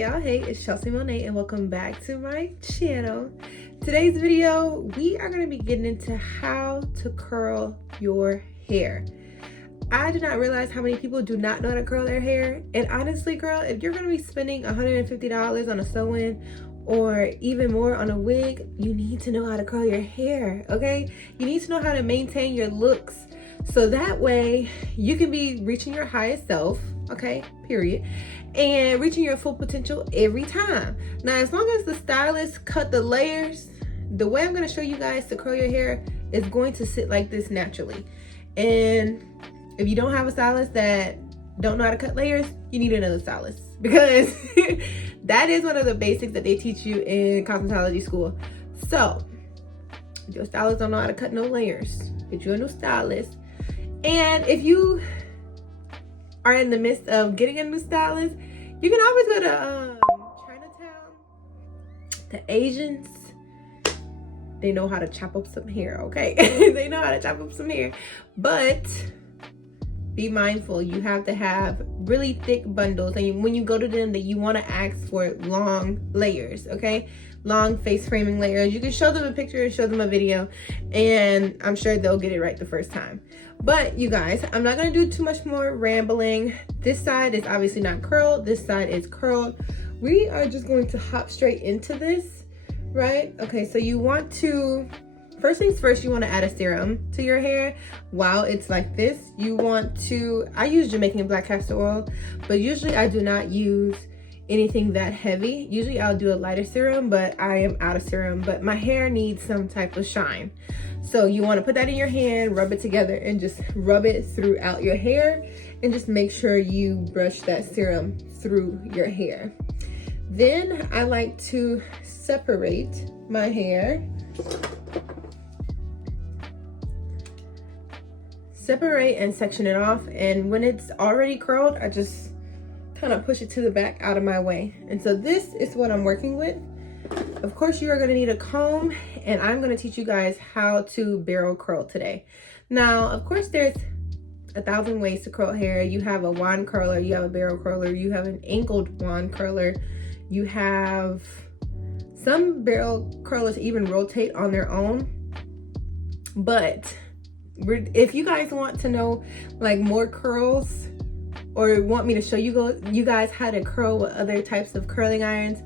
Hey y'all, hey, it's Chelsea Monet and welcome back to my channel. Today's video, we are going to be getting into how to curl your hair. I did not realize how many people do not know how to curl their hair. And honestly, girl, if you're going to be spending $150 on a sew-in or even more on a wig, you need to know how to curl your hair, okay? You need to know how to maintain your looks so that way you can be reaching your highest self, okay, period, and reaching your full potential every time. Now, as long as the stylist cut the layers, the way I'm going to show you guys to curl your hair is going to sit like this naturally. And if you don't have a stylist that don't know how to cut layers, you need another stylist, because that is one of the basics that they teach you in cosmetology school. So if your stylist don't know how to cut no layers, get you a new stylist. And if you are in the midst of getting a new stylist, you can always go to Chinatown. The Asians, they know how to chop up some hair, okay? They know how to chop up some hair. But be mindful, you have to have really thick bundles. And when you go to them, that you want to ask for long layers, okay? Long face framing layers. You can show them a picture and show them a video, and I'm sure they'll get it right the first time. But you guys, I'm not going to do too much more rambling. This side is obviously not curled. This side is curled. We are just going to hop straight into this, right? Okay, so you want to, first things first, you want to add a serum to your hair while it's like this. You want to, I use Jamaican black castor oil, but usually I do not use anything that heavy. Usually I'll do a lighter serum, but I am out of serum, but my hair needs some type of shine. So you want to put that in your hand, rub it together, and just rub it throughout your hair, and just make sure you brush that serum through your hair. Then I like to separate my hair. Separate and section it off, and when it's already curled, I just kind of push it to the back out of my way. And so this is what I'm working with. Of course, you are going to need a comb, and I'm going to teach you guys how to barrel curl today. Now, of course, there's 1,000 ways to curl hair. You have a wand curler, you have a barrel curler, you have an angled wand curler, you have some barrel curlers even rotate on their own. But if you guys want to know like more curls, or want me to show you guys how to curl with other types of curling irons,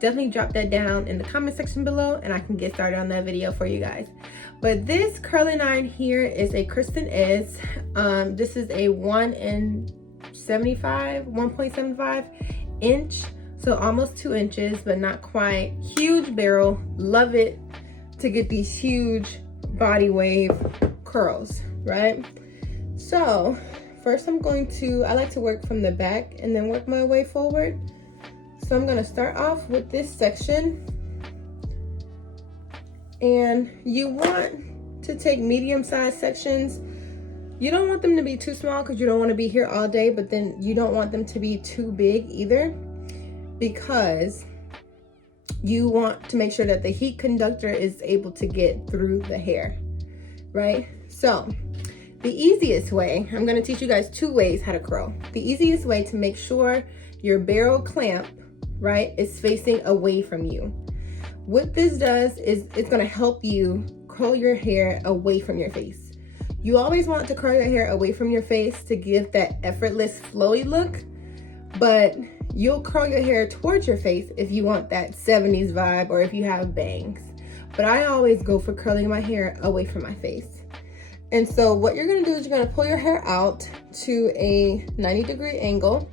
definitely drop that down in the comment section below and I can get started on that video for you guys. But this curling iron here is a Kristen Is. This is a 1.75 inch, so almost 2 inches, but not quite. Huge barrel, love it to get these huge body wave curls, right? So first I like to work from the back and then work my way forward. So I'm going to start off with this section, and you want to take medium-sized sections. You don't want them to be too small because you don't want to be here all day, but then you don't want them to be too big either, because you want to make sure that the heat conductor is able to get through the hair, right? So the easiest way, I'm going to teach you guys 2 ways how to curl. The easiest way to make sure your barrel clamp, right, is facing away from you. What this does is it's going to help you curl your hair away from your face. You always want to curl your hair away from your face to give that effortless flowy look, but you'll curl your hair towards your face if you want that 70s vibe or if you have bangs. But I always go for curling my hair away from my face. And so what you're going to do is you're going to pull your hair out to a 90-degree angle.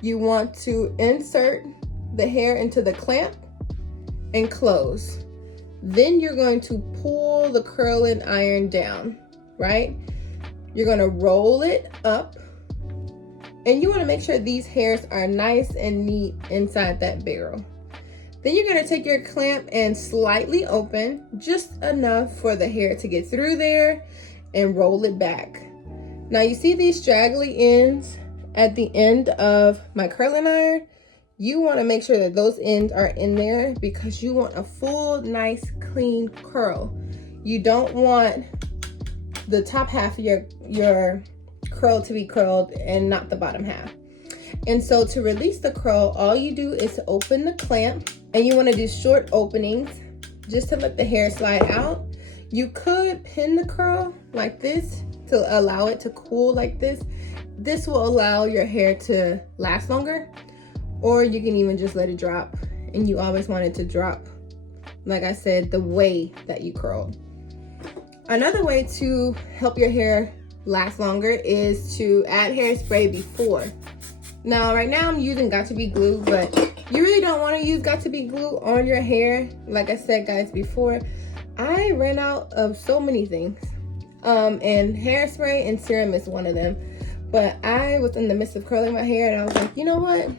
You want to insert the hair into the clamp and close. Then you're going to pull the curling iron down, right? You're going to roll it up, and you want to make sure these hairs are nice and neat inside that barrel. Then you're going to take your clamp and slightly open, just enough for the hair to get through there, and roll it back. Now you see these straggly ends at the end of my curling iron? You want to make sure that those ends are in there because you want a full, nice, clean curl. You don't want the top half of your curl to be curled and not the bottom half. And so to release the curl, all you do is open the clamp, and you want to do short openings just to let the hair slide out. You could pin the curl like this to allow it to cool like this. This will allow your hair to last longer, or you can even just let it drop, and you always want it to drop, like I said, the way that you curl. Another way to help your hair last longer is to add hairspray before. Now right now I'm using Got2b glue, but you really don't want to use Got2b glue on your hair. Like I said, guys, before, I ran out of so many things, and hairspray and serum is one of them. But I was in the midst of curling my hair, and I was like, you know what,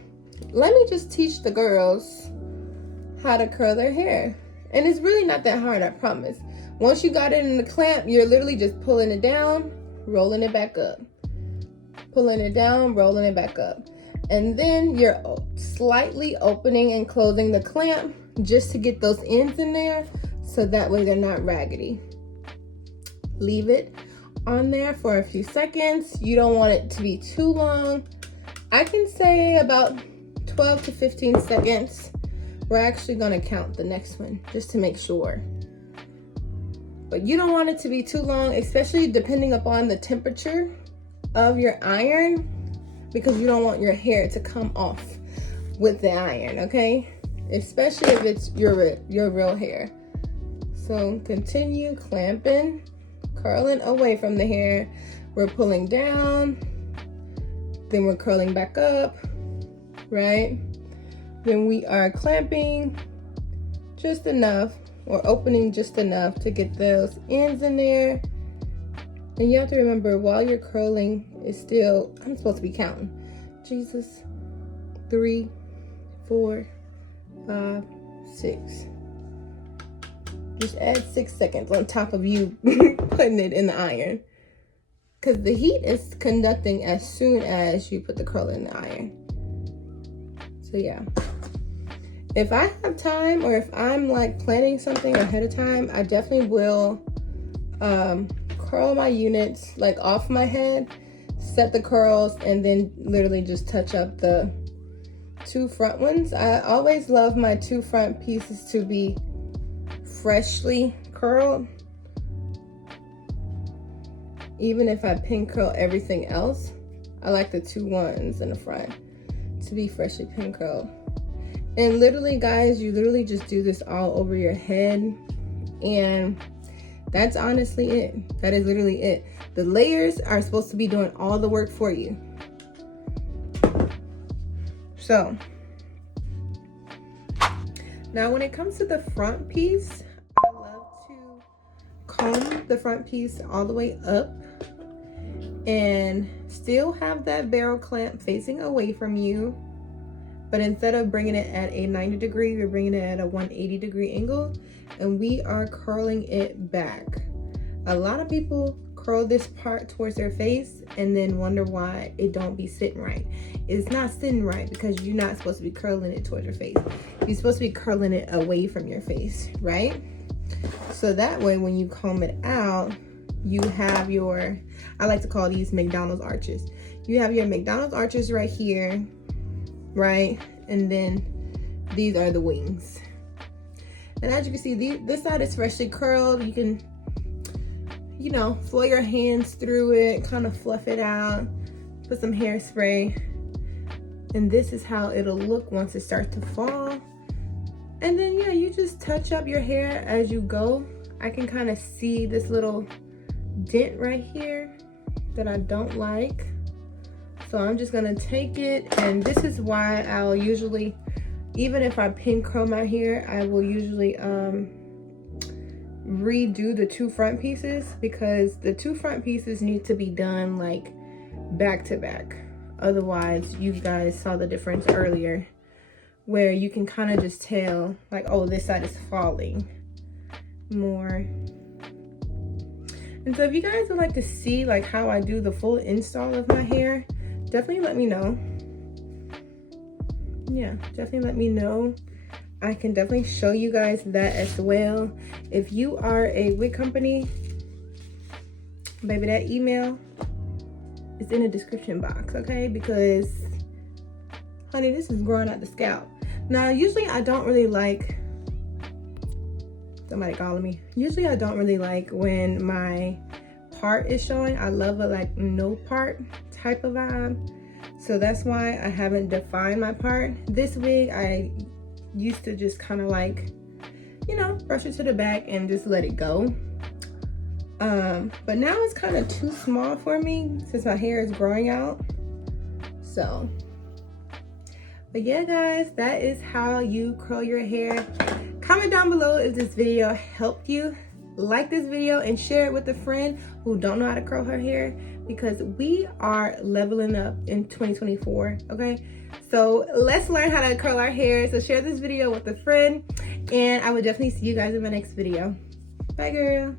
let me just teach the girls how to curl their hair. And it's really not that hard, I promise. Once you got it in the clamp, you're literally just pulling it down, rolling it back up, pulling it down, rolling it back up. And then you're slightly opening and closing the clamp just to get those ends in there, so that way they're not raggedy. Leave it on there for a few seconds. You don't want it to be too long. I can say about 12 to 15 seconds. We're actually going to count the next one just to make sure. But you don't want it to be too long, especially depending upon the temperature of your iron, because you don't want your hair to come off with the iron, okay? Especially if it's your real hair. So continue clamping, curling away from the hair. We're pulling down, then we're curling back up, right? Then we are clamping just enough, or opening just enough to get those ends in there. And you have to remember, while you're curling, it's still, I'm supposed to be counting. Jesus. 3, 4, 5, 6. Just add 6 seconds on top of you putting it in the iron, because the heat is conducting as soon as you put the curl in the iron. So yeah, if I have time, or if I'm like planning something ahead of time, I definitely will curl my units like off my head, set the curls, and then literally just touch up the 2 front ones. I always love my 2 front pieces to be freshly curled, even if I pin curl everything else. I like the 2 ones in the front to be freshly pin curled. And literally, guys, you literally just do this all over your head, and that's honestly it. That is literally it. The layers are supposed to be doing all the work for you. So now when it comes to the front piece, I love to comb the front piece all the way up and still have that barrel clamp facing away from you. But instead of bringing it at a 90 degree, we're bringing it at a 180 degree angle, and we are curling it back. A lot of people curl this part towards their face and then wonder why it don't be sitting right. It's not sitting right because you're not supposed to be curling it towards your face. You're supposed to be curling it away from your face, right? So that way, when you comb it out, you have your, I like to call these McDonald's arches. You have your McDonald's arches right here, right? And then these are the wings. And as you can see, this side is freshly curled. You can, you know, flow your hands through it, kind of fluff it out, put some hairspray, and this is how it'll look once it starts to fall. And then yeah, you just touch up your hair as you go. I can kind of see this little dent right here that I don't like. So I'm just gonna take it, and this is why I'll usually, even if I pin curl my hair, I will usually redo the 2 front pieces, because the 2 front pieces need to be done like back to back. Otherwise, you guys saw the difference earlier where you can kind of just tell like, oh, this side is falling more. And so if you guys would like to see like how I do the full install of my hair, definitely let me know. Yeah, definitely let me know. I can definitely show you guys that as well. If you are a wig company, baby, that email is in the description box, okay? Because Honey, this is growing out the scalp. Now, usually I don't really like, somebody calling me. Usually I don't really like when my part is showing. I love a like no part type of vibe. So that's why I haven't defined my part. This wig, I used to just kind of like, you know, brush it to the back and just let it go. But now it's kind of too small for me since my hair is growing out. So, but yeah guys, that is how you curl your hair. Comment down below if this video helped you. Like this video and share it with a friend who don't know how to curl her hair, because we are leveling up in 2024, okay? So let's learn how to curl our hair. So share this video with a friend, and I will definitely see you guys in my next video. Bye, girl.